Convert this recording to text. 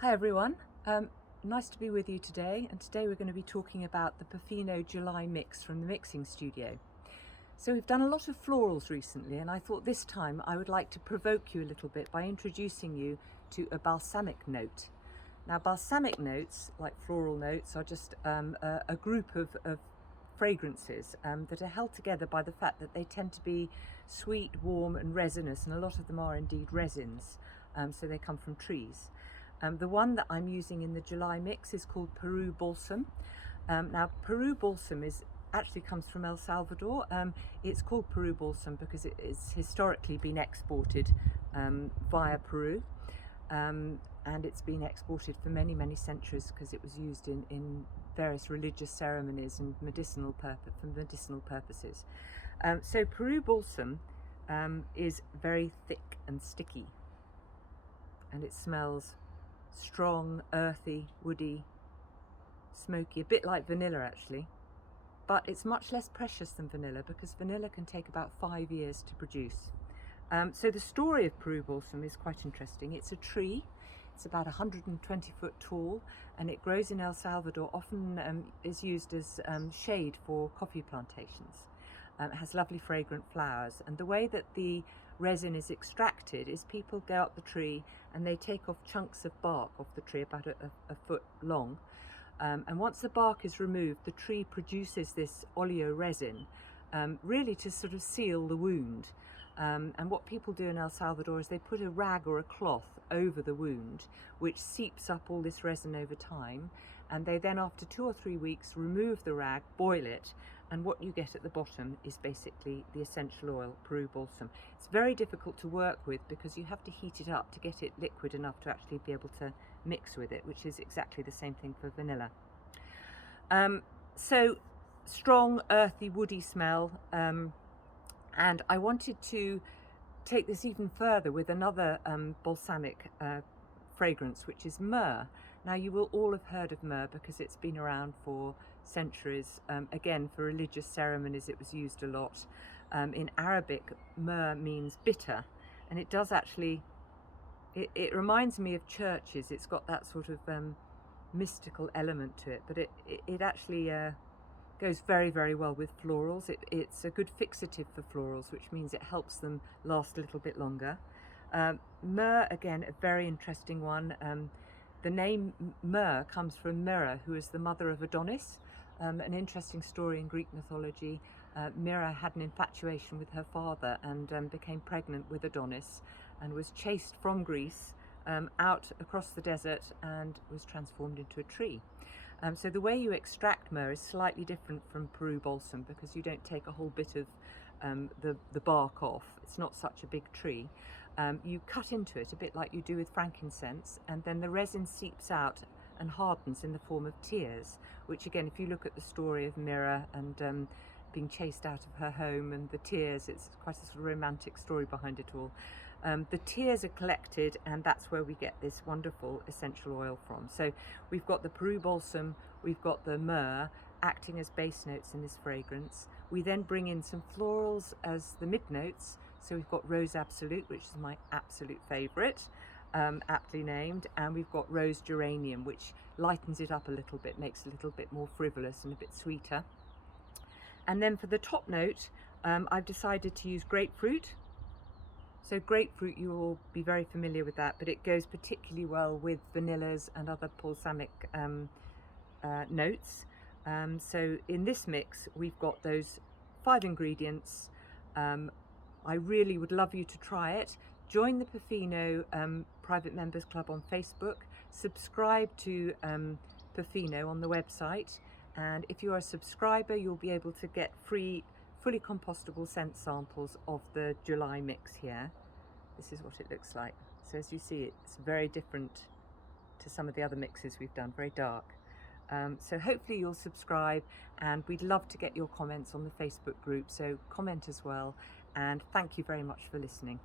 Hi everyone, nice to be with you today, and today we're going to be talking about the Perfino July mix from the mixing studio. So we've done a lot of florals recently, and I thought this time I would like to provoke you a little bit by introducing you to a balsamic note. Now balsamic notes, like floral notes, are just a group of fragrances that are held together by the fact that they tend to be sweet, warm and resinous, and a lot of them are indeed resins, so they come from trees. The one that I'm using in the July mix is called Peru Balsam. Now Peru Balsam actually comes from El Salvador. It's called Peru Balsam because it's historically been exported via Peru, and it's been exported for many centuries because it was used in various religious ceremonies and for medicinal purposes. So Peru Balsam is very thick and sticky, and it smells strong, earthy, woody, smoky, a bit like vanilla actually, but it's much less precious than vanilla because vanilla can take about 5 years to produce. So the story of Peru Balsam is quite interesting. It's a tree, it's about 120 foot tall, and it grows in El Salvador, often is used as shade for coffee plantations. It has lovely fragrant flowers, and the way that the resin is extracted is people go up the tree and they take off chunks of bark off the tree about a foot long, and once the bark is removed, the tree produces this oleo resin, really to sort of seal the wound. And what people do in El Salvador is they put a rag or a cloth over the wound, which seeps up all this resin over time, and they then, after 2 or 3 weeks, remove the rag, boil it, and what you get at the bottom is basically the essential oil, Peru Balsam. It's very difficult to work with because you have to heat it up to get it liquid enough to actually be able to mix with it, which is exactly the same thing for vanilla. So strong, earthy, woody smell, and I wanted to take this even further with another balsamic fragrance, which is myrrh. Now you will all have heard of myrrh because it's been around for centuries. Again, for religious ceremonies it was used a lot. In Arabic, myrrh means bitter, and it does actually, it reminds me of churches. It's got that sort of mystical element to it, but it actually goes very well with florals. It's a good fixative for florals, which means it helps them last a little bit longer. Myrrh, again, a very interesting one. The name Myrrh comes from Myrrha, who is the mother of Adonis. An interesting story in Greek mythology. Myrrha had an infatuation with her father and became pregnant with Adonis, and was chased from Greece out across the desert and was transformed into a tree. So the way you extract myrrh is slightly different from Peru Balsam because you don't take a whole bit of the bark off. It's not such a big tree. You cut into it a bit like you do with frankincense, and then the resin seeps out and hardens in the form of tears, which again, if you look at the story of Myrrha and being chased out of her home and the tears, it's quite a sort of romantic story behind it all. The tears are collected, and that's where we get this wonderful essential oil from. So we've got the Peru Balsam, we've got the myrrh acting as base notes in this fragrance. We then bring in some florals as the mid notes. So we've got Rose Absolute, which is my absolute favourite, aptly named, and we've got Rose Geranium, which lightens it up a little bit, makes it a little bit more frivolous and a bit sweeter. And then for the top note, I've decided to use grapefruit. So grapefruit, you will be very familiar with that, but it goes particularly well with vanillas and other balsamic notes. So in this mix, we've got those 5 ingredients. I really would love you to try it. Join the Perfino Private Members Club on Facebook. Subscribe to Perfino on the website. And if you're a subscriber, you'll be able to get free, fully compostable scent samples of the July mix here. This is what it looks like. So as you see, it's very different to some of the other mixes we've done, very dark. So hopefully you'll subscribe, and we'd love to get your comments on the Facebook group, so comment as well, and thank you very much for listening.